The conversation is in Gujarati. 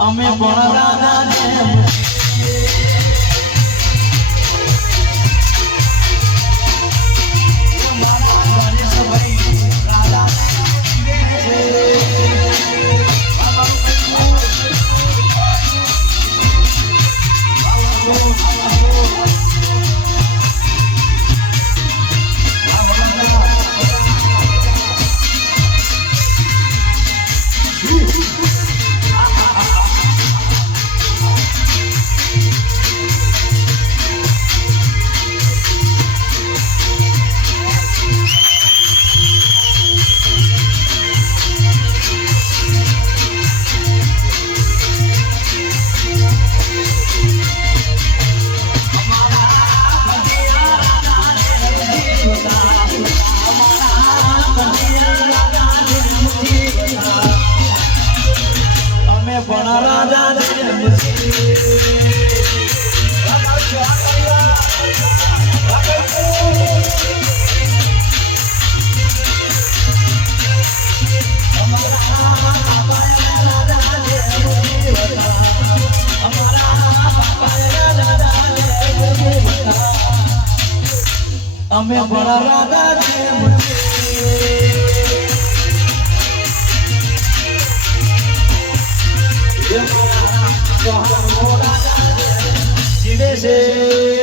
અમે પણ રાજાને પણ રાજા અમે પણ રાજાને જીવે છે.